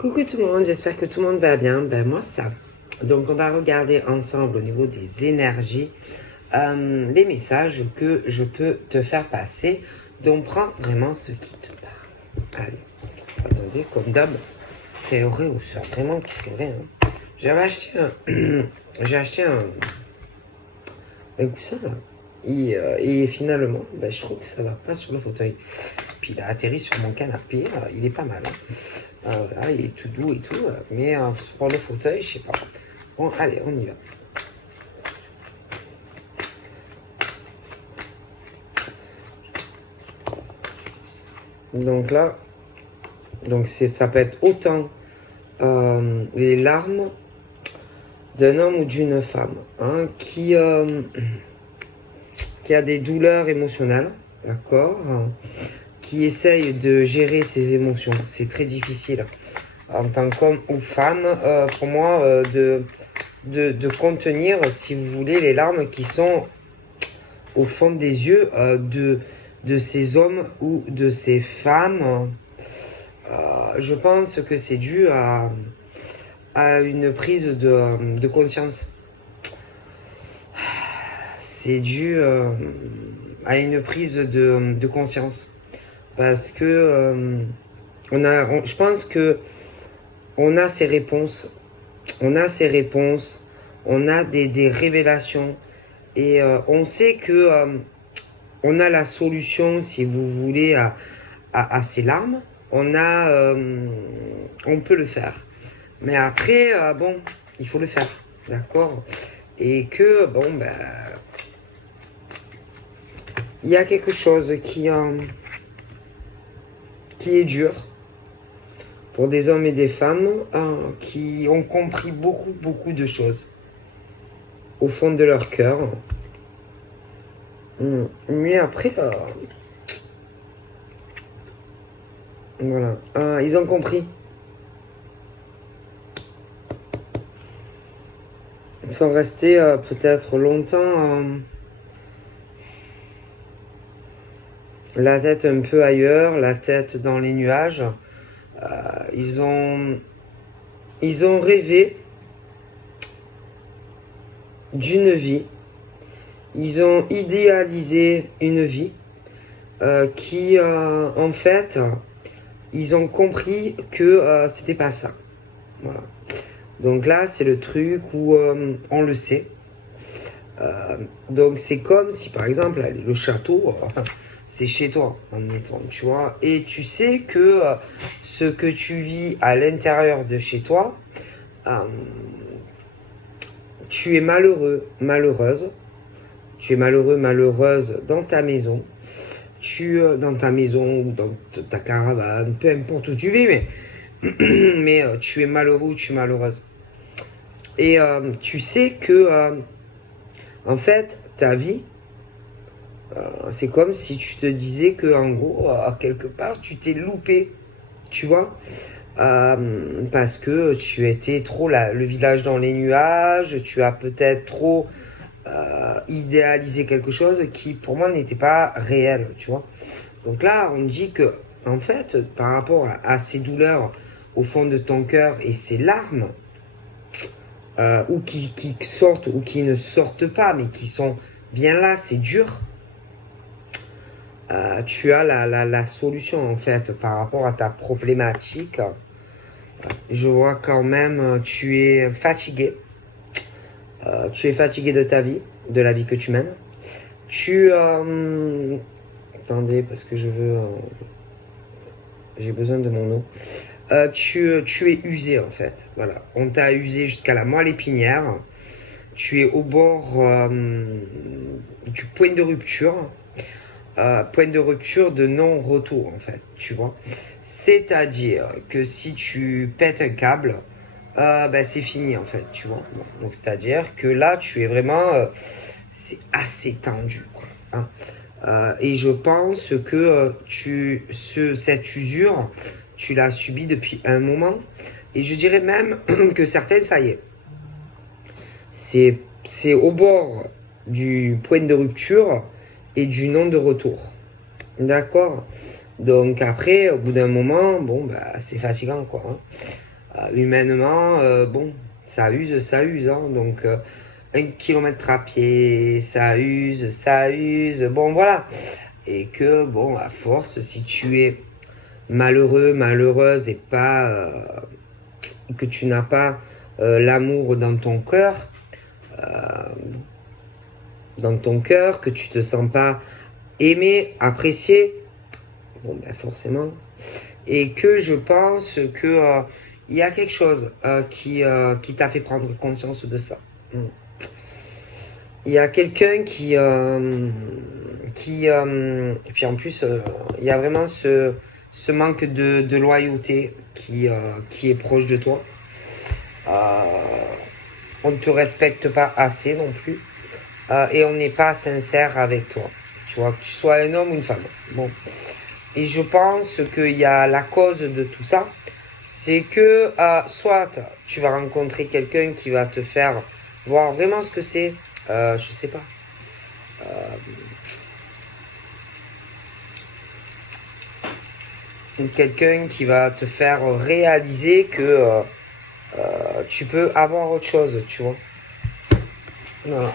Coucou tout le monde, j'espère que tout le monde va bien. Ben moi ça va. Donc on va regarder ensemble au niveau des énergies les messages que je peux te faire passer. Donc prends vraiment ce qui te parle. Allez, attendez, comme d'hab, c'est vrai ou c'est vraiment que c'est vrai. Hein. J'avais acheté un, j'ai acheté un coussin là. Et finalement, ben, je trouve que ça va pas sur le fauteuil. Puis il a atterri sur mon canapé, il est pas mal. Hein. Voilà, il est tout doux et tout, mais sur le fauteuil, je sais pas. Bon, allez, on y va. Donc là, ça peut être autant les larmes d'un homme ou d'une femme hein, qui a des douleurs émotionnelles, d'accord, qui essaye de gérer ses émotions. C'est très difficile en tant qu'homme ou femme, pour moi, de contenir, si vous voulez, les larmes qui sont au fond des yeux de ces hommes ou de ces femmes. Je pense que c'est dû à une prise de conscience. C'est dû à une prise de conscience. Parce que je pense que on a ces réponses. On a ces réponses. On a des révélations. Et on sait que on a la solution, si vous voulez, à ces larmes. On peut le faire. Mais après, bon, il faut le faire, d'accord. Et que, bon, ben, il y a quelque chose qui est dur pour des hommes et des femmes qui ont compris beaucoup de choses au fond de leur cœur. Mais après, voilà, ils ont compris. Ils sont restés peut-être longtemps la tête un peu ailleurs, la tête dans les nuages. Ils ont rêvé d'une vie. Ils ont idéalisé une vie qui, en fait, ils ont compris que c'était pas ça. Voilà. Donc là, c'est le truc où on le sait. Donc c'est comme si, par exemple, le château, c'est chez toi, admettons, tu vois. Et tu sais que ce que tu vis à l'intérieur de chez toi, tu es malheureux, malheureuse. Tu es malheureux, malheureuse dans ta maison. Dans ta maison ou dans ta caravane, peu importe où tu vis, mais tu es malheureux ou tu es malheureuse. Et tu sais que, en fait, ta vie, c'est comme si tu te disais que, en gros, quelque part, tu t'es loupé, tu vois, parce que tu étais trop le village dans les nuages, tu as peut-être trop idéalisé quelque chose qui, pour moi, n'était pas réel, tu vois. Donc là, on dit que, en fait, par rapport à ces douleurs au fond de ton cœur et ces larmes, ou qui sortent ou qui ne sortent pas, mais qui sont bien là, c'est dur. Tu as la solution en fait par rapport à ta problématique. Je vois quand même, tu es fatigué. Tu es fatigué de ta vie, de la vie que tu mènes. Attendez, parce que j'ai besoin de mon eau. Tu es usé en fait. Voilà. On t'a usé jusqu'à la moelle épinière. Tu es au bord du point de rupture. Point de rupture de non-retour en fait, tu vois. C'est-à-dire que si tu pètes un câble, ben, c'est fini en fait, tu vois. Bon, donc c'est-à-dire que là, tu es vraiment... c'est assez tendu, quoi. Hein. Et je pense que cette usure, tu l'as subie depuis un moment. Et je dirais même que certains, ça y est. C'est au bord du point de rupture et du non de retour. D'accord. Donc après, au bout d'un moment, bon, bah, c'est fatigant, quoi. Hein. Humainement, bon, ça use, hein, donc 1 kilomètre à pied, ça use, bon voilà. Et que, bon, à force, si tu es malheureux, malheureuse et pas, que tu n'as pas l'amour dans ton cœur, que tu te sens pas aimé, apprécié, bon ben forcément, et que je pense que il y a quelque chose qui t'a fait prendre conscience de ça. Il y a quelqu'un et puis en plus il y a vraiment ce manque de loyauté qui est proche de toi. On ne te respecte pas assez non plus et on n'est pas sincère avec toi. Tu vois, que tu sois un homme ou une femme. Bon. Et je pense qu'il y a la cause de tout ça, c'est que soit tu vas rencontrer quelqu'un qui va te faire voir vraiment ce que c'est, je sais pas, quelqu'un qui va te faire réaliser que tu peux avoir autre chose, tu vois. Voilà,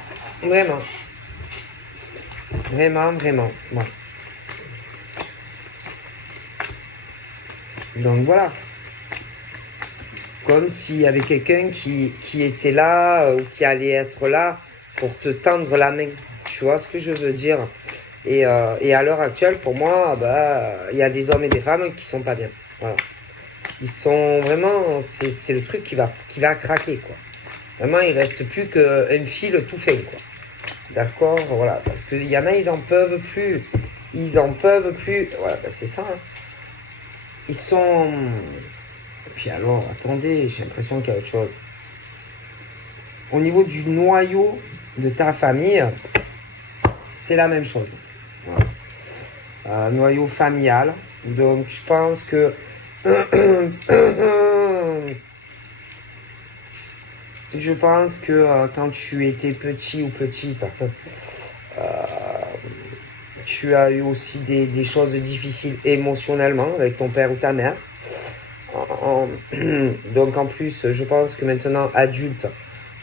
vraiment, vraiment. Voilà. Donc voilà. Comme s'il y avait quelqu'un qui était là ou qui allait être là pour te tendre la main. Tu vois ce que je veux dire? Et à l'heure actuelle, pour moi, il y a des hommes et des femmes qui sont pas bien. Voilà. Ils sont vraiment, c'est le truc qui va craquer, quoi. Vraiment, il reste plus qu'un fil tout fait, quoi. D'accord? Voilà. Parce qu'il y en a, ils en peuvent plus. Ils en peuvent plus. Voilà, c'est ça. Hein. Ils sont... Et puis alors, attendez, j'ai l'impression qu'il y a autre chose. Au niveau du noyau de ta famille, c'est la même chose. Voilà. Noyau familial. Donc, je pense que... je pense que quand tu étais petit ou petite, tu as eu aussi des choses difficiles émotionnellement avec ton père ou ta mère. Donc en plus, je pense que maintenant, adulte,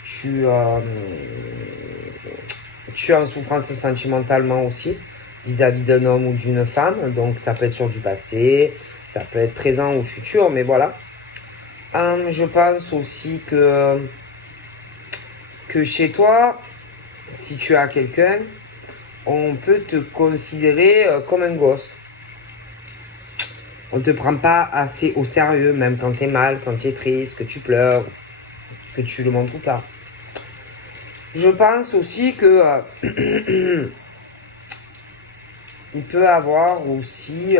tu es en souffrance sentimentalement aussi vis-à-vis d'un homme ou d'une femme. Donc ça peut être sur du passé, ça peut être présent ou futur, mais voilà. Je pense aussi que chez toi, si tu as quelqu'un, on peut te considérer comme un gosse. On ne te prend pas assez au sérieux, même quand tu es mal, quand tu es triste, que tu pleures, que tu le montres ou pas. Je pense aussi que il peut avoir aussi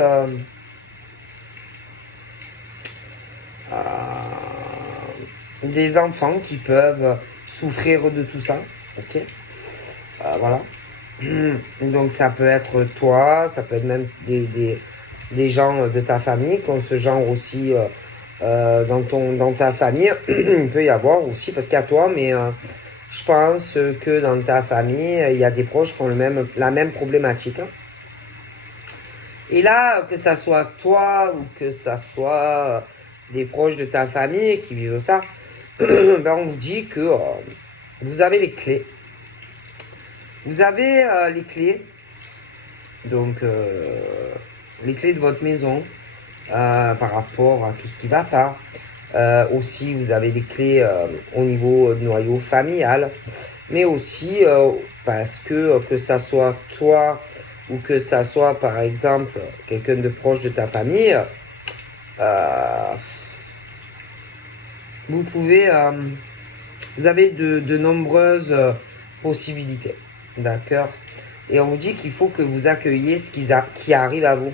des enfants qui peuvent souffrir de tout ça. Ok, voilà. Donc ça peut être toi, ça peut être même des gens de ta famille qui ont ce genre aussi dans ta famille. Il peut y avoir aussi, parce qu'il y a toi, mais je pense que dans ta famille, il y a des proches qui ont la même problématique. Hein. Et là, que ça soit toi ou que ça soit des proches de ta famille qui vivent ça, on vous dit que vous avez les clés. Vous avez les clés, donc les clés de votre maison par rapport à tout ce qui ne va pas. Aussi, vous avez les clés au niveau noyau familial, mais aussi parce que ça soit toi ou que ça soit par exemple quelqu'un de proche de ta famille, vous avez de nombreuses possibilités, d'accord? Et on vous dit qu'il faut que vous accueilliez ce qui arrive à vous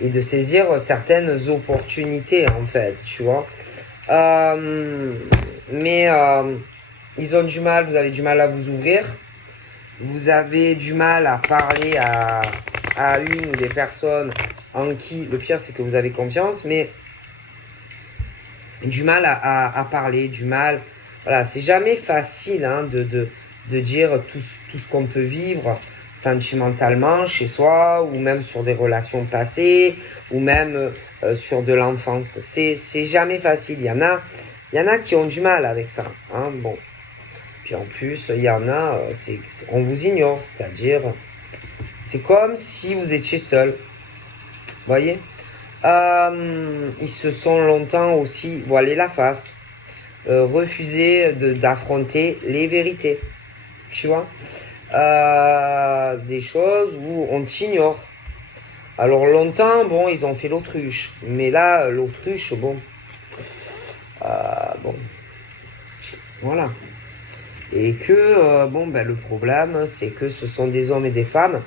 et de saisir certaines opportunités en fait, tu vois. Mais ils ont du mal, vous avez du mal à vous ouvrir, vous avez du mal à parler à une ou des personnes en qui, le pire c'est que vous avez confiance, mais du mal à parler, du mal, voilà, c'est jamais facile hein, de dire tout ce qu'on peut vivre sentimentalement chez soi, ou même sur des relations passées, ou même sur de l'enfance. C'est jamais facile. Il y en a qui ont du mal avec ça. Hein, bon. Puis en plus, il y en a, on vous ignore, c'est-à-dire, c'est comme si vous étiez seul. Vous voyez, ils se sont longtemps aussi voilés la face, refusé d'affronter les vérités. Tu vois, des choses où on t'ignore. Alors longtemps, bon, ils ont fait l'autruche, mais là, l'autruche, bon, bon, voilà. Et que, bon, ben, le problème, c'est que ce sont des hommes et des femmes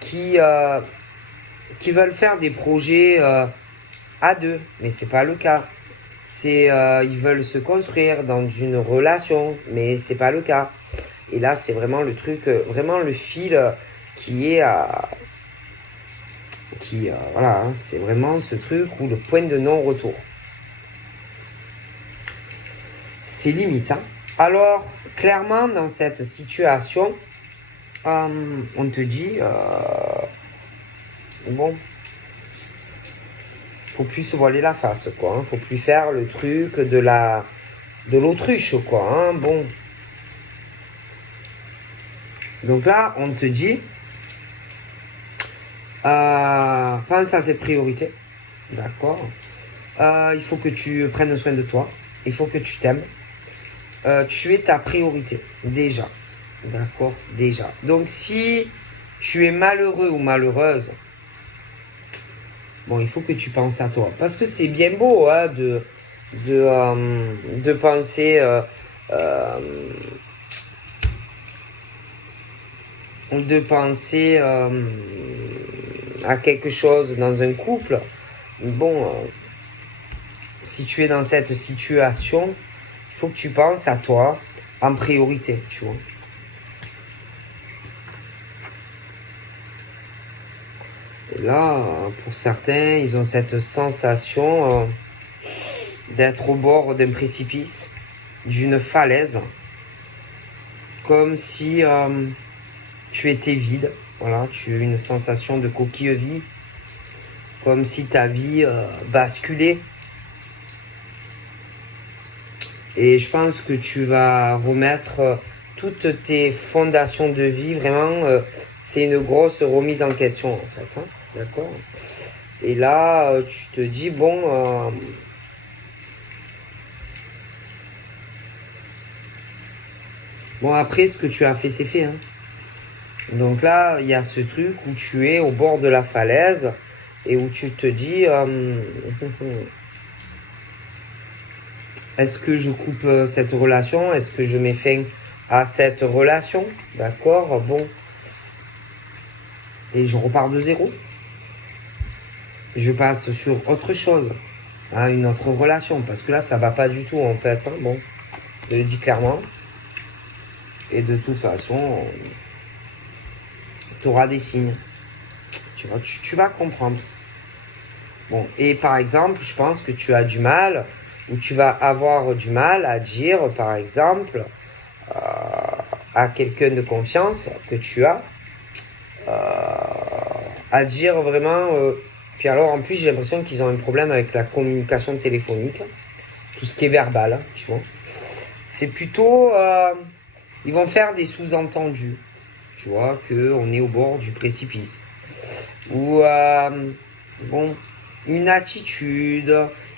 qui veulent faire des projets à deux, mais c'est pas le cas. Ils veulent se construire dans une relation, mais c'est pas le cas. Et là, c'est vraiment le truc, vraiment le fil qui est voilà, hein, c'est vraiment ce truc où le point de non-retour. C'est limite, hein. Alors, clairement, dans cette situation, on te dit, bon, faut plus se voiler la face, quoi. Hein, faut plus faire le truc de l'autruche, quoi. Hein, bon. Donc là, on te dit, pense à tes priorités, d'accord. Il faut que tu prennes soin de toi. Il faut que tu t'aimes. Tu es ta priorité, déjà. D'accord, déjà. Donc, si tu es malheureux ou malheureuse, bon, il faut que tu penses à toi. Parce que c'est bien beau hein, de penser à quelque chose dans un couple. Bon, si tu es dans cette situation, il faut que tu penses à toi en priorité, tu vois. Et là, pour certains, ils ont cette sensation d'être au bord d'un précipice, d'une falaise, comme si tu étais vide. Voilà, tu as une sensation de coquille vide, comme si ta vie basculait. Et je pense que tu vas remettre toutes tes fondations de vie, vraiment, c'est une grosse remise en question en fait, hein, d'accord. Et là, tu te dis, bon, après, ce que tu as fait, c'est fait, hein. Donc là, il y a ce truc où tu es au bord de la falaise et où tu te dis, est-ce que je coupe cette relation? Est-ce que je mets fin à cette relation? D'accord, bon. Et je repars de zéro. Je passe sur autre chose, hein, une autre relation. Parce que là, ça va pas du tout, en fait. Hein, bon, je le dis clairement. Et de toute façon, tu auras des signes. Tu vas comprendre. Bon, et par exemple, je pense que tu as du mal, ou tu vas avoir du mal à dire, par exemple, à quelqu'un de confiance que tu as, à dire vraiment... puis alors, en plus, j'ai l'impression qu'ils ont un problème avec la communication téléphonique, tout ce qui est verbal, tu vois. C'est plutôt... ils vont faire des sous-entendus, tu vois, qu'on est au bord du précipice. Ou, bon, une attitude,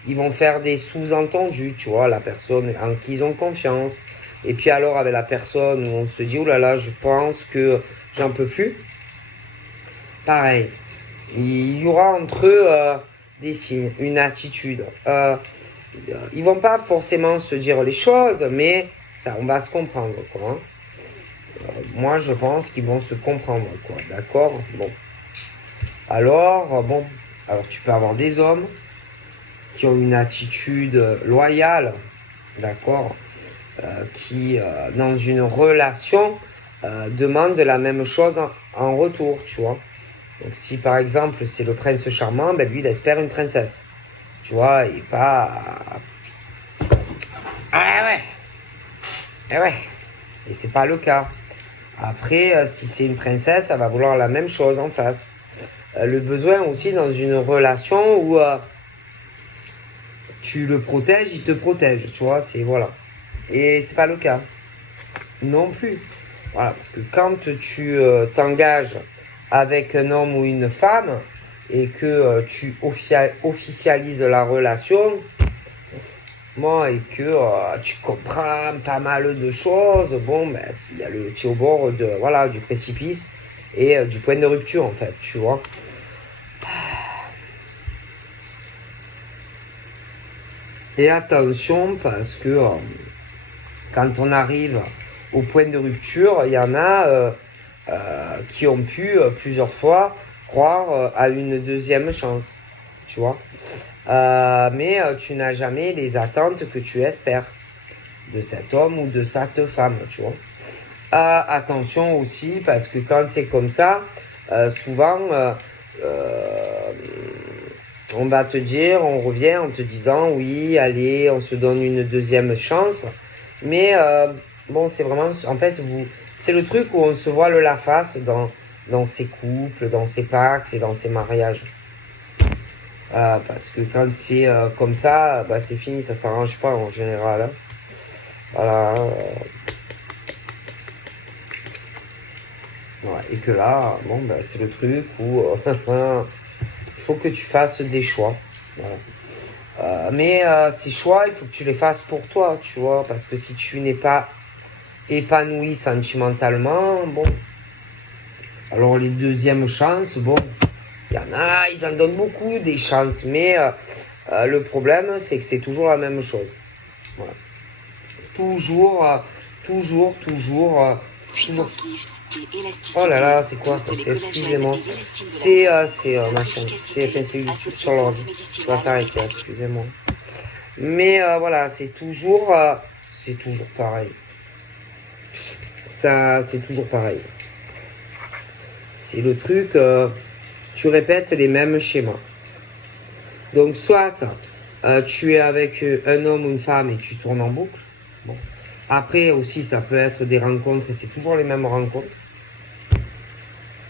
ils vont faire des sous-entendus, tu vois, la personne en qui ils ont confiance. Et puis alors, avec la personne où on se dit, oh là là, je pense que j'en peux plus. Pareil, il y aura entre eux des signes, une attitude. Ils vont pas forcément se dire les choses, mais ça, on va se comprendre, quoi. Hein. Moi, je pense qu'ils vont se comprendre, quoi. D'accord? Bon. Alors, bon, alors tu peux avoir des hommes qui ont une attitude loyale, d'accord, qui, dans une relation, demandent la même chose en retour, tu vois. Donc, si par exemple, c'est le prince charmant, ben lui, il espère une princesse, tu vois, et pas... Ah ouais, et ouais, et c'est pas le cas. Après, si c'est une princesse, elle va vouloir la même chose en face. Le besoin aussi dans une relation où tu le protèges, il te protège, tu vois, c'est voilà. Et c'est pas le cas non plus. Voilà, parce que quand tu t'engages avec un homme ou une femme et que tu officialises la relation, bon, et que tu comprends pas mal de choses, bon, ben, tu es au bord de, voilà, du précipice et du point de rupture, en fait, tu vois. Et attention, parce que quand on arrive au point de rupture, il y en a qui ont pu plusieurs fois croire à une deuxième chance, tu vois. Mais tu n'as jamais les attentes que tu espères de cet homme ou de cette femme, tu vois. Attention aussi, parce que quand c'est comme ça, souvent, on va te dire, on revient en te disant, oui, allez, on se donne une deuxième chance. Mais bon, c'est vraiment, en fait, c'est le truc où on se voile la face dans ces couples, dans ces pactes et dans ces mariages. Parce que quand c'est comme ça, bah, c'est fini, ça s'arrange pas en général. Hein. Voilà. Ouais, et que là, bon, bah, c'est le truc où il faut que tu fasses des choix. Voilà. Mais ces choix, il faut que tu les fasses pour toi, tu vois, parce que si tu n'es pas épanoui sentimentalement, bon, alors les deuxièmes chances, bon, il y en a, ils en donnent beaucoup des chances, mais le problème, c'est que c'est toujours la même chose. Voilà. Toujours, toujours. Oh là là, c'est quoi ça? C'est, excusez-moi. C'est machin. C'est YouTube sur l'ordi. Je vais s'arrêter, excusez-moi. Mais voilà, c'est toujours pareil. Ça, c'est toujours pareil. C'est le truc, tu répètes les mêmes schémas. Donc, soit tu es avec un homme ou une femme et tu tournes en boucle. Bon. Après aussi, ça peut être des rencontres et c'est toujours les mêmes rencontres.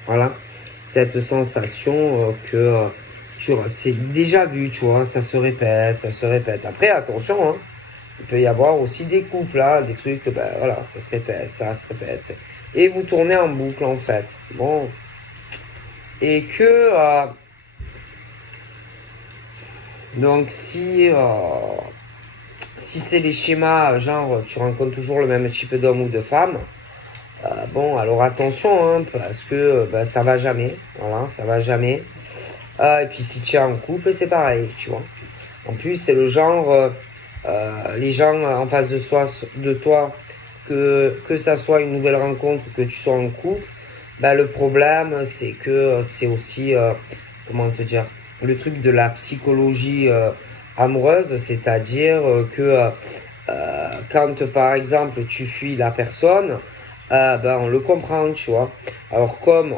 Voilà. Cette sensation que c'est déjà vu, tu vois, ça se répète, ça se répète. Après, attention, hein, il peut y avoir aussi des couples, là, des trucs, ben voilà, ça se répète, ça se répète. Et vous tournez en boucle, en fait. Bon. Et que... donc, si c'est les schémas, genre, tu rencontres toujours le même type d'homme ou de femme, bon, alors attention, hein, parce que ben, ça va jamais. Voilà, ça va jamais. Et puis si tu es en couple, c'est pareil, tu vois. En plus, c'est le genre, les gens en face de toi, que ça soit une nouvelle rencontre ou que tu sois en couple, bah, le problème, c'est que c'est aussi, comment te dire, le truc de la psychologie amoureuse, c'est-à-dire que quand, par exemple, tu fuis la personne, ben, on le comprend, tu vois. Alors, comme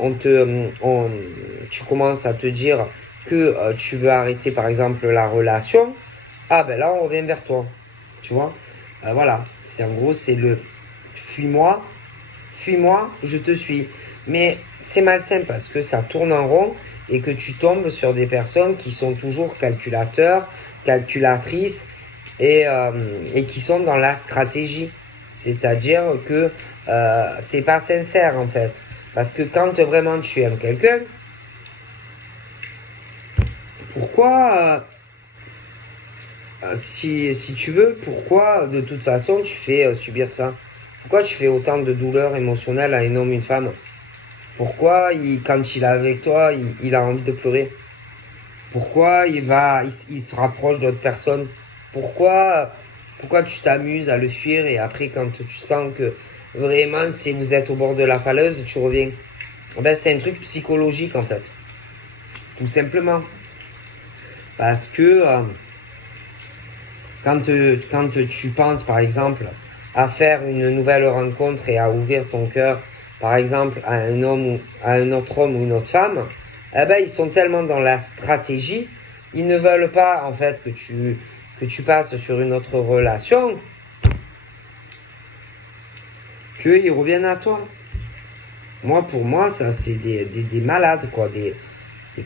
tu commences à te dire que tu veux arrêter, par exemple, la relation, ah ben là, on revient vers toi, tu vois. Voilà, c'est en gros, c'est le fuis-moi, fuis-moi, je te suis. Mais c'est malsain parce que ça tourne en rond et que tu tombes sur des personnes qui sont toujours calculateurs, calculatrices et qui sont dans la stratégie. C'est-à-dire que c'est pas sincère en fait. Parce que quand vraiment tu aimes quelqu'un, pourquoi, si tu veux, pourquoi de toute façon tu fais subir ça? Pourquoi tu fais autant de douleur émotionnelle à un homme, une femme? Pourquoi, quand il est avec toi, il a envie de pleurer? Pourquoi il se rapproche d'autres personnes? Pourquoi tu t'amuses à le fuir et après, quand tu sens que vraiment, si vous êtes au bord de la falaise, tu reviens? Ben, c'est un truc psychologique en fait. Tout simplement. Parce que quand tu penses, par exemple, à faire une nouvelle rencontre et à ouvrir ton cœur, par exemple, à un homme ou à un autre homme ou une autre femme, eh ben, ils sont tellement dans la stratégie, ils ne veulent pas, en fait, que tu passes sur une autre relation, qu'ils reviennent à toi. Moi, pour moi, ça, c'est des malades, quoi. Des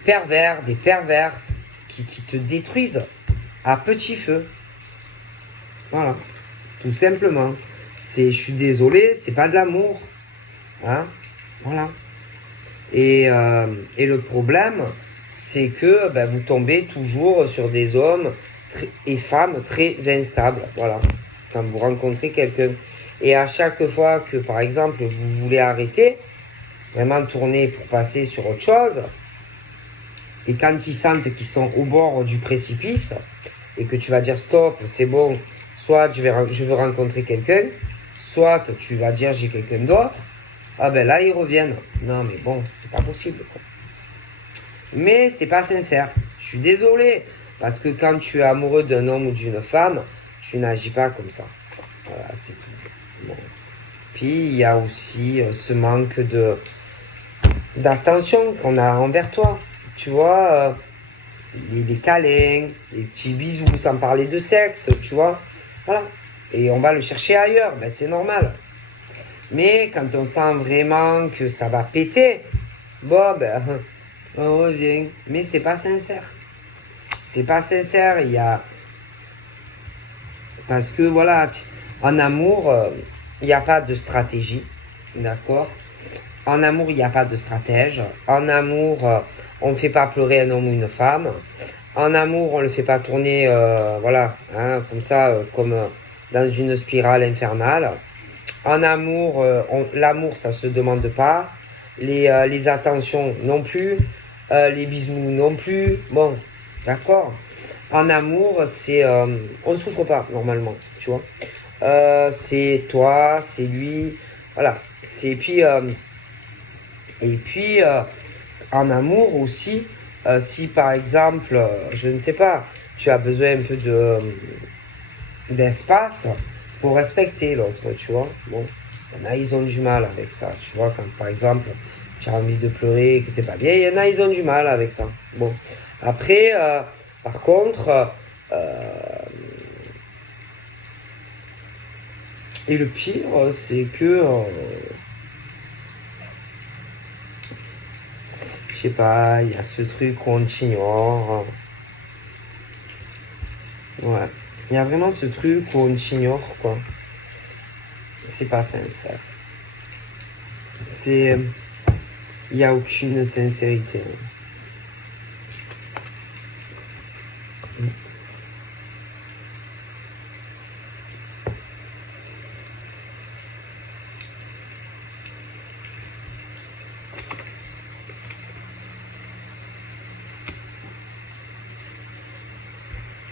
pervers, des perverses qui te détruisent à petit feu. Voilà. Tout simplement. Je suis désolé, c'est pas de l'amour. Hein? Voilà. Et le problème, c'est que ben, vous tombez toujours sur des hommes et femmes très instables. Voilà. Quand vous rencontrez quelqu'un. Et à chaque fois que, par exemple, vous voulez arrêter, vraiment tourner pour passer sur autre chose, et quand ils sentent qu'ils sont au bord du précipice, et que tu vas dire stop, c'est bon, soit je veux rencontrer quelqu'un, soit tu vas dire j'ai quelqu'un d'autre, ah ben là ils reviennent. Non mais bon, c'est pas possible, quoi. Mais c'est pas sincère. Je suis désolé, parce que quand tu es amoureux d'un homme ou d'une femme, tu n'agis pas comme ça. Voilà, c'est tout. Bon. Puis il y a aussi ce manque d'attention qu'on a envers toi. Tu vois, les câlins, les petits bisous, sans parler de sexe, tu vois. Voilà. Et on va le chercher ailleurs, ben c'est normal. Mais quand on sent vraiment que ça va péter, bon, ben, on revient. Mais c'est pas sincère. C'est pas sincère, il y a... Parce que voilà, en amour, il n'y a pas de stratégie, d'accord? En amour, il n'y a pas de stratège. En amour, on ne fait pas pleurer un homme ou une femme. En amour, on ne le fait pas tourner, voilà, hein, comme ça, comme dans une spirale infernale. En amour, l'amour, ça se demande pas. Les attentions non plus. Les bisous non plus. Bon, d'accord. En amour, c'est, on souffre pas normalement, tu vois. C'est toi, c'est lui, voilà. C'est et puis en amour aussi, si par exemple, je ne sais pas, tu as besoin un peu d'espace, faut respecter l'autre, tu vois. Bon, il y en a, ils ont du mal avec ça, tu vois. Quand par exemple, tu as envie de pleurer et que t'es pas bien, il y en a, ils ont du mal avec ça. Bon, après, par contre, et le pire, c'est que, je sais pas, il y a ce truc où on t'ignore. Ouais. Il y a vraiment ce truc où on t'ignore, quoi. C'est pas sincère. C'est... Il n'y a aucune sincérité.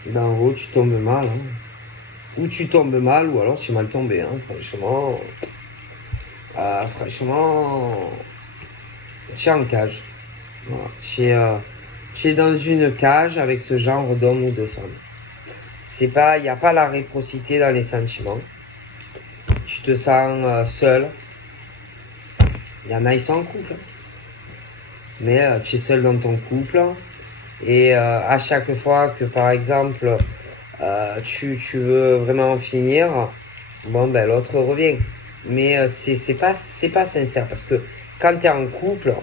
D'en haut, tu tombes mal. Hein. Ou tu tombes mal, ou alors tu es mal tombé. Hein. Franchement, franchement, tu es en cage. Voilà. Tu es dans une cage avec ce genre d'homme ou de femme. C'est pas, il n'y a pas la réciprocité dans les sentiments. Tu te sens seul. Il y en a, ils sont en couple. Mais tu es seul dans ton couple. Et à chaque fois que, par exemple, tu veux vraiment finir, bon, ben l'autre revient. Mais c'est pas sincère. Parce que quand tu es en couple,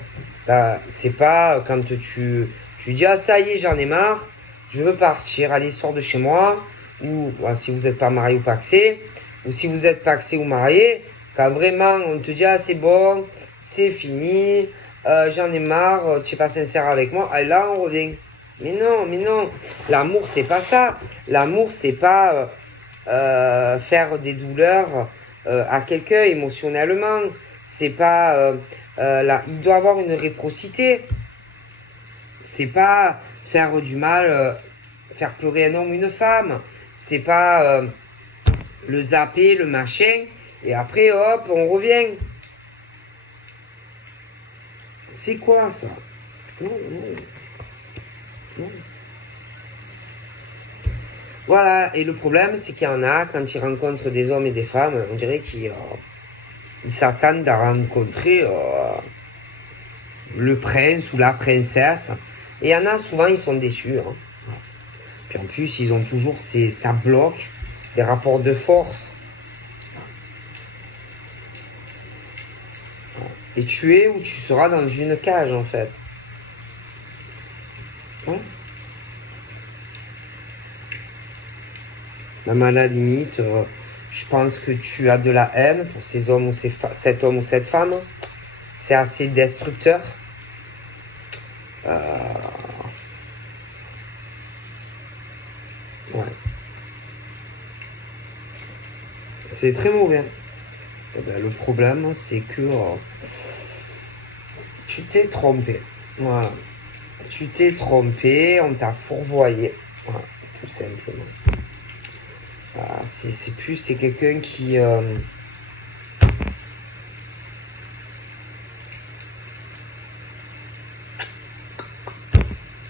ben, c'est pas quand tu dis, ah ça y est, j'en ai marre, je veux partir, allez, sors de chez moi. Ou si vous n'êtes pas marié ou paxé, ou si vous êtes paxé ou marié, quand vraiment on te dit, ah c'est bon, c'est fini, j'en ai marre, tu n'es pas sincère avec moi, et là on revient. Mais non, l'amour c'est pas ça. L'amour c'est pas faire des douleurs à quelqu'un émotionnellement. C'est pas là, il doit avoir une réciprocité. C'est pas faire du mal, faire pleurer un homme ou une femme. C'est pas le zapper, le machin, et après hop, on revient. C'est quoi ça? Non. Voilà, et le problème, c'est qu'il y en a, quand ils rencontrent des hommes et des femmes, on dirait qu'ils s'attendent à rencontrer le prince ou la princesse. Et il y en a, souvent, ils sont déçus. Hein. Puis en plus, ils ont toujours ça bloque des rapports de force. Et tu es ou tu seras dans une cage, en fait. Hein? Même à la limite, je pense que tu as de la haine pour ces hommes ou cet homme ou cette femme. C'est assez destructeur. Ouais. C'est très mauvais. Et ben, le problème, c'est que tu t'es trompé. Voilà. Tu t'es trompé, on t'a fourvoyé. Voilà, tout simplement. Voilà, c'est quelqu'un qui...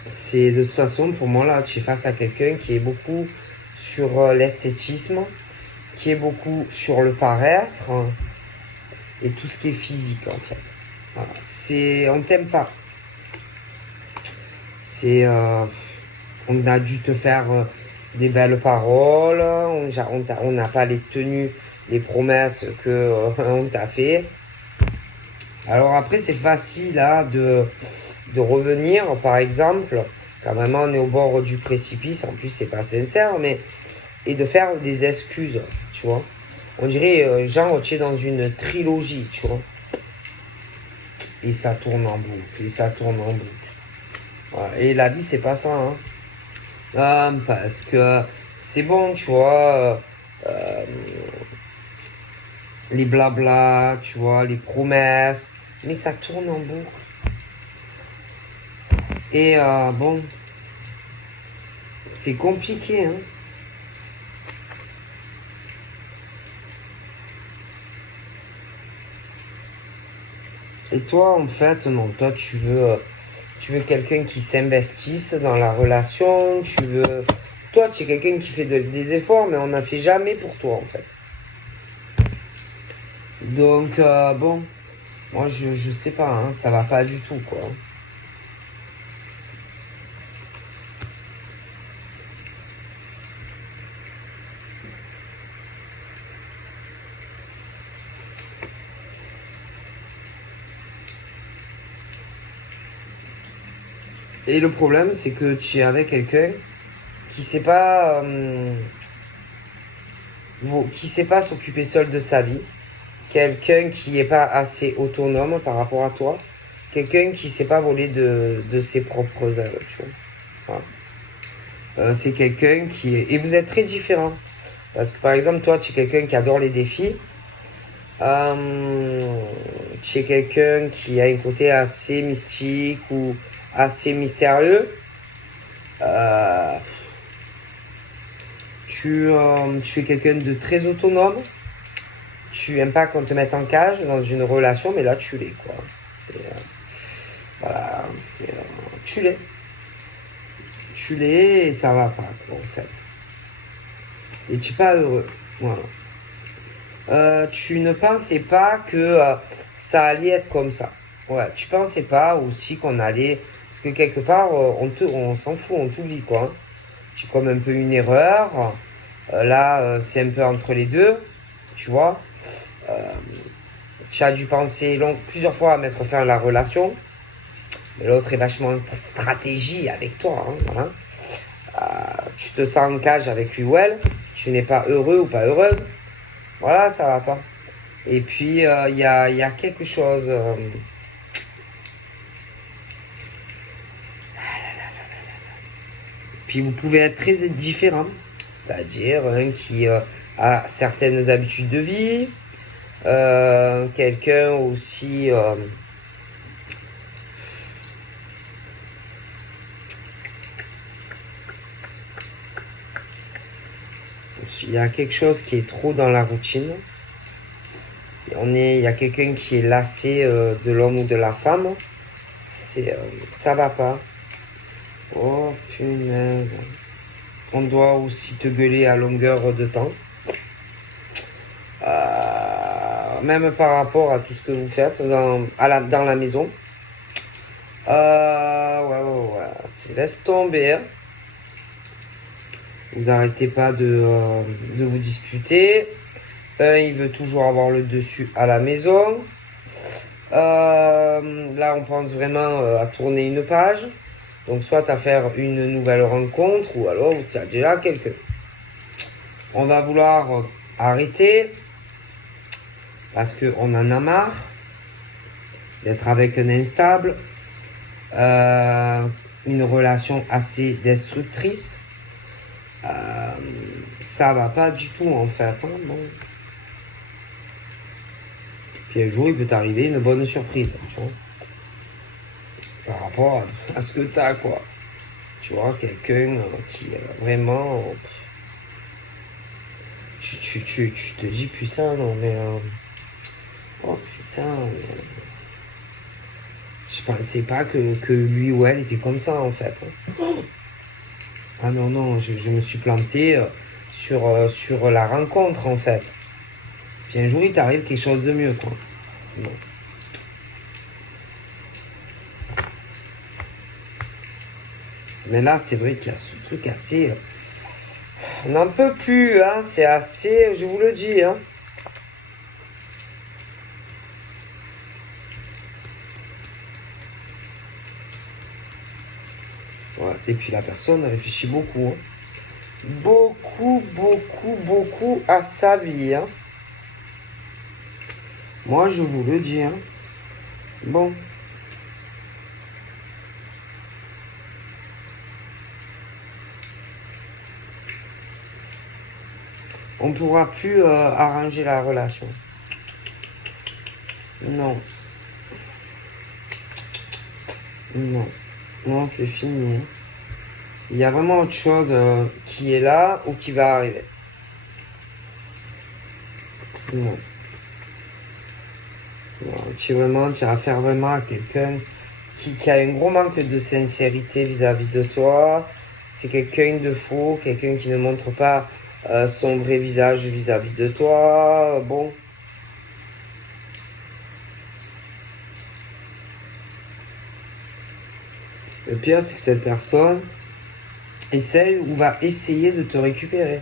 c'est de toute façon, pour moi, là, tu es face à quelqu'un qui est beaucoup sur l'esthétisme, qui est beaucoup sur le paraître et tout ce qui est physique, en fait. Voilà. On t'aime pas. On a dû te faire des belles paroles, on n'a pas les tenues, les promesses que on t'a fait. Alors après, c'est facile là de revenir, par exemple, quand vraiment on est au bord du précipice, en plus c'est pas sincère, mais et de faire des excuses, tu vois. On dirait, genre, tu es dans une trilogie, tu vois. Et ça tourne en boucle, et ça tourne en boucle. Voilà. Et la vie, c'est pas ça, hein. Parce que c'est bon, tu vois, les blabla, tu vois, les promesses, mais ça tourne en boucle. Et bon, c'est compliqué, hein. Et toi, en fait, non, toi, tu veux quelqu'un qui s'investisse dans la relation, toi, tu es quelqu'un qui fait des efforts, mais on n'a fait jamais pour toi, en fait. Donc, bon, moi, je sais pas, hein, ça va pas du tout, quoi. Et le problème, c'est que tu es avec quelqu'un qui sait pas, qui sait pas s'occuper seul de sa vie, quelqu'un qui est pas assez autonome par rapport à toi, quelqu'un qui sait pas voler de ses propres ailes, tu vois. Voilà. C'est quelqu'un qui est... Et vous êtes très différents. Parce que par exemple, toi, tu es quelqu'un qui adore les défis. Tu es quelqu'un qui a un côté assez mystique ou assez mystérieux. Euh, tu es quelqu'un de très autonome. Tu aimes pas qu'on te mette en cage dans une relation, mais là, tu l'es, quoi. C'est, voilà, tu l'es. Tu l'es et ça va pas, quoi, en fait. Et tu n'es pas heureux. Voilà. Tu ne pensais pas que ça allait être comme ça. Ouais, tu pensais pas aussi qu'on allait... Parce que quelque part, on s'en fout, on t'oublie, quoi. Hein. C'est comme un peu une erreur. Là, c'est un peu entre les deux, tu vois. Tu as dû penser plusieurs fois à mettre fin à la relation. Mais l'autre est vachement en stratégie avec toi. Hein, voilà. Tu te sens en cage avec lui ou elle. Tu n'es pas heureux ou pas heureuse. Voilà, ça va pas. Et puis, il y a quelque chose... Puis vous pouvez être très différents. C'est-à-dire un qui a certaines habitudes de vie. Quelqu'un aussi... il y a quelque chose qui est trop dans la routine. Il y a quelqu'un qui est lassé de l'homme ou de la femme. Ça va pas. Oh punaise. On doit aussi te gueuler à longueur de temps. Même par rapport à tout ce que vous faites dans la maison. Ouais. Laisse tomber. Hein. Vous arrêtez pas de vous disputer. Il veut toujours avoir le dessus à la maison. Là, on pense vraiment à tourner une page. Donc, soit à faire une nouvelle rencontre, ou alors tu as déjà quelqu'un. On va vouloir arrêter parce qu'on en a marre d'être avec un instable, une relation assez destructrice. Ça va pas du tout en fait. Hein, bon. Puis un jour, il peut t'arriver une bonne surprise, tu vois, par rapport à ce que t'as, quoi. Tu vois, quelqu'un qui vraiment. Tu te dis, putain, non, mais. Oh putain. Je pensais pas que lui ou elle était comme ça, en fait. Ah non, non, je me suis planté sur la rencontre, en fait. Puis un jour, il t'arrive quelque chose de mieux, quoi. Bon. Mais là, c'est vrai qu'il y a ce truc assez. On n'en peut plus, hein. C'est assez, je vous le dis, hein. Ouais. Et puis la personne réfléchit beaucoup, hein. Beaucoup, beaucoup, beaucoup à sa vie, hein. Moi, je vous le dis, hein. Bon. On ne pourra plus arranger la relation. Non. Non. Non, c'est fini. Hein. Il y a vraiment autre chose qui est là ou qui va arriver. Non. Non. Tu as affaire vraiment à quelqu'un qui a un gros manque de sincérité vis-à-vis de toi. C'est quelqu'un de faux, quelqu'un qui ne montre pas son vrai visage vis-à-vis de toi. Bon. Le pire, c'est que cette personne essaye ou va essayer de te récupérer.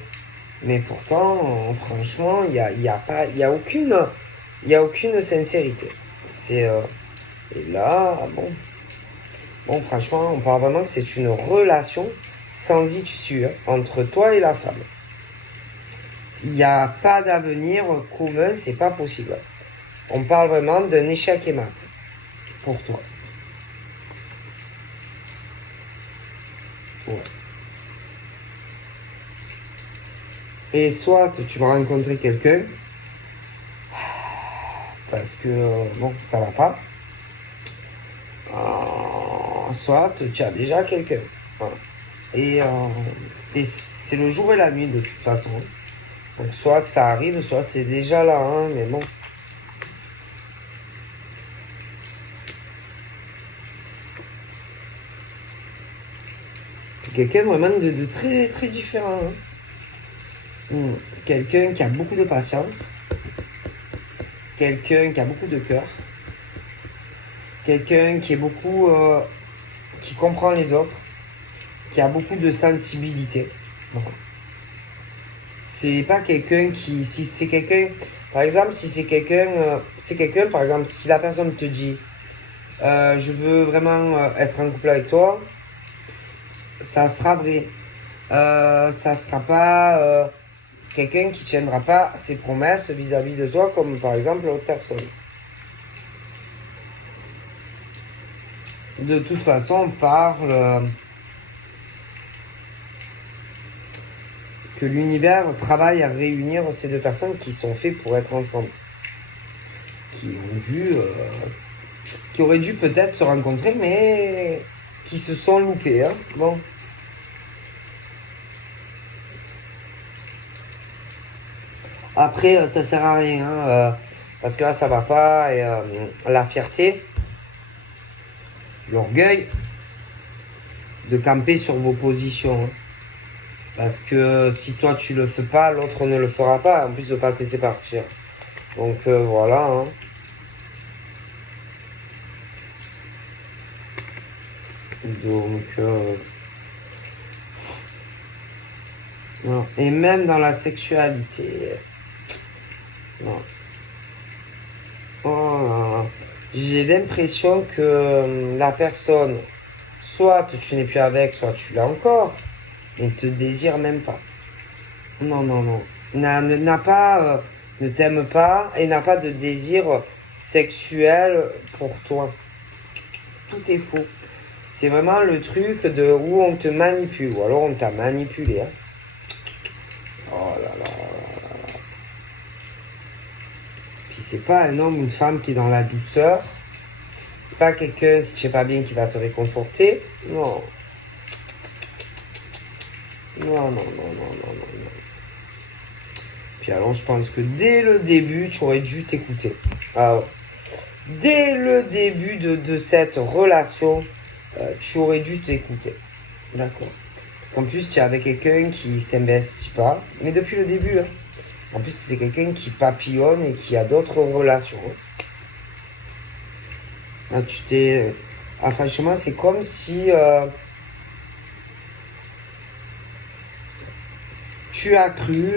Mais pourtant, franchement, il y a aucune sincérité. C'est et là, bon, franchement, on parle vraiment que c'est une relation sans issue hein, entre toi et la femme. Il n'y a pas d'avenir commun, c'est pas possible. On parle vraiment d'un échec et mat pour toi. Ouais. Et soit tu vas rencontrer quelqu'un parce que bon, ça va pas. Soit tu as déjà quelqu'un. Voilà. Et c'est le jour et la nuit de toute façon. Donc soit que ça arrive, soit c'est déjà là, hein, mais bon. Quelqu'un vraiment de très très différent. Hein. Quelqu'un qui a beaucoup de patience. Quelqu'un qui a beaucoup de cœur. Quelqu'un qui est beaucoup. Qui comprend les autres. Qui a beaucoup de sensibilité. Bon. C'est pas quelqu'un qui. Si c'est quelqu'un. Par exemple, si c'est quelqu'un. C'est quelqu'un, par exemple, si la personne te dit je veux vraiment être en couple avec toi, ça sera vrai. Ça sera pas quelqu'un qui tiendra pas ses promesses vis-à-vis de toi, comme par exemple l'autre personne. De toute façon, on parle que l'univers travaille à réunir ces deux personnes qui sont faites pour être ensemble, qui auraient dû peut-être se rencontrer, mais qui se sont loupés. Hein. Bon. Après, ça sert à rien, hein, parce que là, ça va pas. Et la fierté, l'orgueil, de camper sur vos positions. Hein. Parce que si toi tu le fais pas, l'autre ne le fera pas, en plus de pas te laisser partir. Donc voilà. Hein. Donc non. Et même dans la sexualité. Non. Oh là là. J'ai l'impression que la personne, soit tu n'es plus avec, soit tu l'as encore, et ne te désire même pas. Non, non, non. N'a pas, ne t'aime pas et n'a pas de désir sexuel pour toi. Tout est faux. C'est vraiment le truc de où on te manipule, ou alors on t'a manipulé. Hein. Oh là là. Puis c'est pas un homme ou une femme qui est dans la douceur. C'est pas quelqu'un, si tu sais pas bien, qui va te réconforter. Non. Non, non, non, non, non, non, non. Puis alors, je pense que dès le début, tu aurais dû t'écouter. Ah ouais. Dès le début de cette relation, tu aurais dû t'écouter. D'accord. Parce qu'en plus, tu es avec quelqu'un qui s'investit pas. Mais depuis le début, hein. En plus, c'est quelqu'un qui papillonne et qui a d'autres relations. Là, tu t'es... Ah, franchement, c'est comme si tu as cru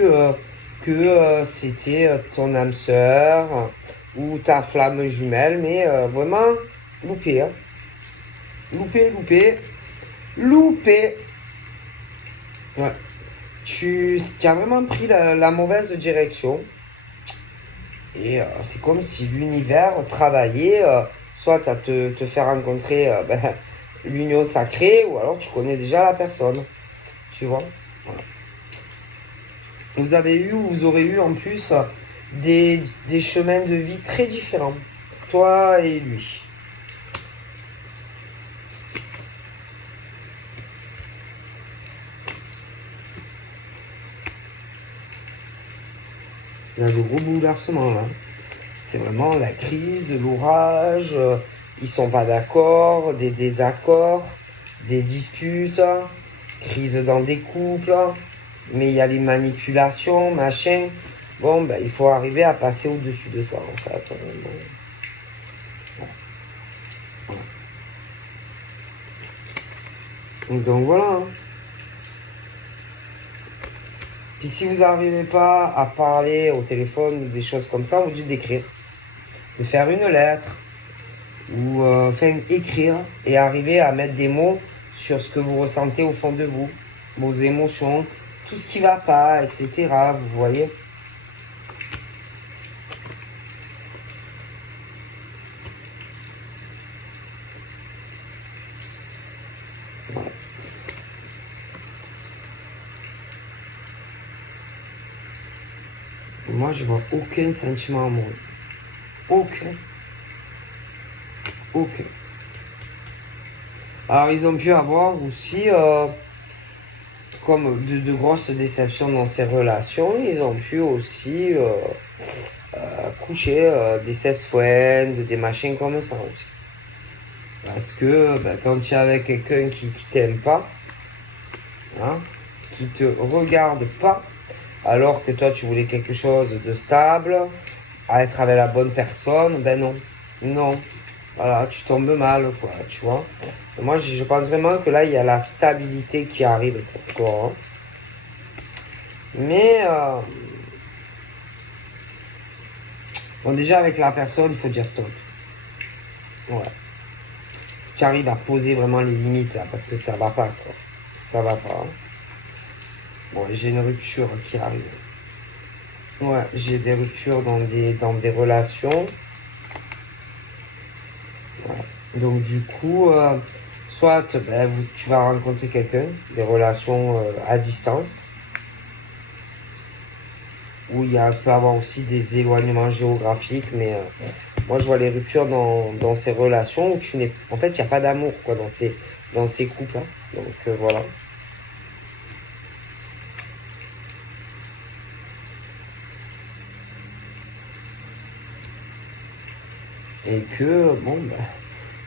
que c'était ton âme sœur ou ta flamme jumelle, mais vraiment loupé. Hein. Loupé, loupé, loupé. Ouais. Tu as vraiment pris la mauvaise direction. Et c'est comme si l'univers travaillait soit à te faire rencontrer l'union sacrée, ou alors tu connais déjà la personne. Tu vois? Voilà. Vous avez eu ou vous aurez eu en plus des chemins de vie très différents. Toi et lui. Il y a de gros bouleversements là. C'est vraiment la crise, l'orage, ils sont pas d'accord, des désaccords, des disputes, crise dans des couples, mais il y a les manipulations, machin. Bon, ben, il faut arriver à passer au-dessus de ça, en fait. Donc voilà. Hein. Puis si vous n'arrivez pas à parler au téléphone ou des choses comme ça, on vous dit d'écrire. De faire une lettre ou écrire et arriver à mettre des mots sur ce que vous ressentez au fond de vous, vos émotions, tout ce qui va pas, etc. Vous voyez? Voilà. Moi, je vois aucun sentiment amoureux. Aucun. Aucun. Alors, ils ont pu avoir aussi, comme de grosses déceptions dans ces relations, ils ont pu aussi coucher des cesse-fouennes, des machins comme ça aussi. Parce que quand tu es avec quelqu'un qui t'aime pas, hein, qui te regarde pas, alors que toi tu voulais quelque chose de stable, à être avec la bonne personne, ben non. Non. Voilà, tu tombes mal, quoi, tu vois. Et moi, je pense vraiment que là, il y a la stabilité qui arrive pour toi. Hein. Mais, bon, déjà, avec la personne, il faut dire stop. Ouais. Tu arrives à poser vraiment les limites, là, parce que ça va pas, quoi. Ça va pas. Hein. Bon, j'ai une rupture qui arrive. Ouais, j'ai des ruptures dans des relations. Ouais. Donc, du coup, soit tu vas rencontrer quelqu'un, des relations à distance, où il peut y avoir aussi des éloignements géographiques, mais moi je vois les ruptures dans ces relations où tu n'es. En fait, il n'y a pas d'amour quoi dans ces couples. Hein. Donc voilà. Et que, bon,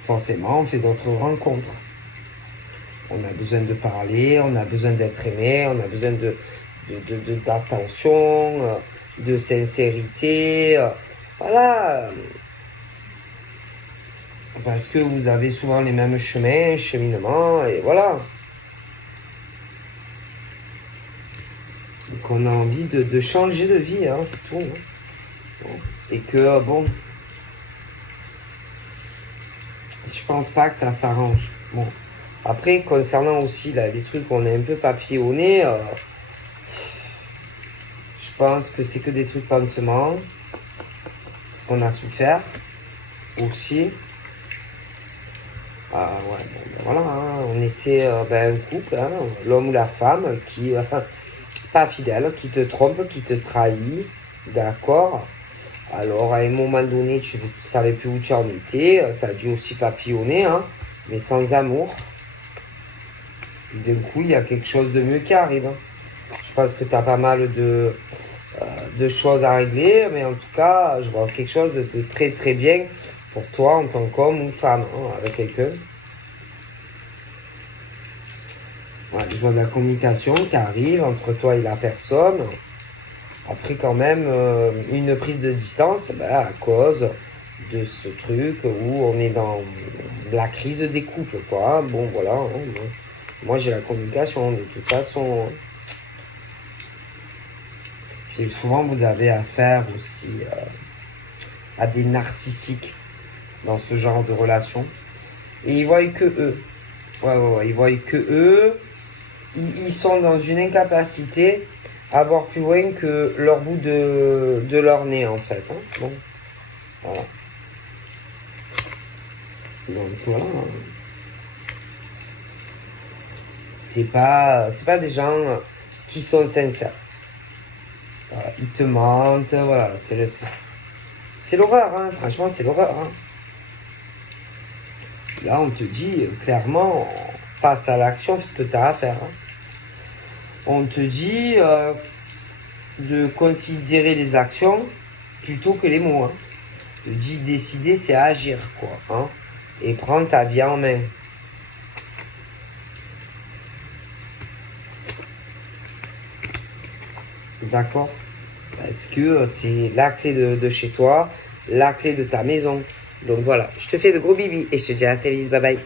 forcément, on fait d'autres rencontres. On a besoin de parler, on a besoin d'être aimé, on a besoin d'attention, de sincérité. Voilà. Parce que vous avez souvent les mêmes chemins, cheminements, et voilà. Donc on a envie de changer de vie, hein, c'est tout. Hein. Et que, bon, pense pas que ça s'arrange. Bon. Après, concernant aussi là, les trucs où on est un peu papillonné, je pense que c'est que des trucs pansements. Parce qu'on a souffert aussi. Ah ouais, bon, ben voilà, hein, on était un couple, hein, l'homme ou la femme qui, pas fidèle, qui te trompe, qui te trahit, d'accord. Alors à un moment donné, tu ne savais plus où tu en étais, tu as dû aussi papillonner, hein, mais sans amour. D'un coup, il y a quelque chose de mieux qui arrive. Hein. Je pense que tu as pas mal de choses à régler, mais en tout cas, je vois quelque chose de très très bien pour toi en tant qu'homme ou femme, hein, avec quelqu'un. Ouais, je vois de la communication qui arrive entre toi et la personne. Après, quand même, une prise de distance à cause de ce truc où on est dans la crise des couples, quoi. Bon, voilà. Hein, bon. Moi, j'ai la communication, de toute façon. Puis souvent, vous avez affaire aussi à des narcissiques dans ce genre de relation. Et ils voient que eux. Ouais, ils voient que eux. Ils sont dans une incapacité à voir plus loin que leur bout de leur nez, en fait. Hein. Bon, voilà. Donc, voilà. C'est pas des gens qui sont sincères. Voilà. Ils te mentent, voilà. C'est l'horreur, hein. Franchement, c'est l'horreur. Hein. Là, on te dit clairement, passe à l'action, fais ce que tu as à faire. Hein. On te dit de considérer les actions plutôt que les mots. Hein. On te dit décider, c'est agir, quoi. Hein. Et prendre ta vie en main. D'accord? Parce que c'est la clé de chez toi, la clé de ta maison. Donc voilà, je te fais de gros bibis et je te dis à très vite. Bye bye.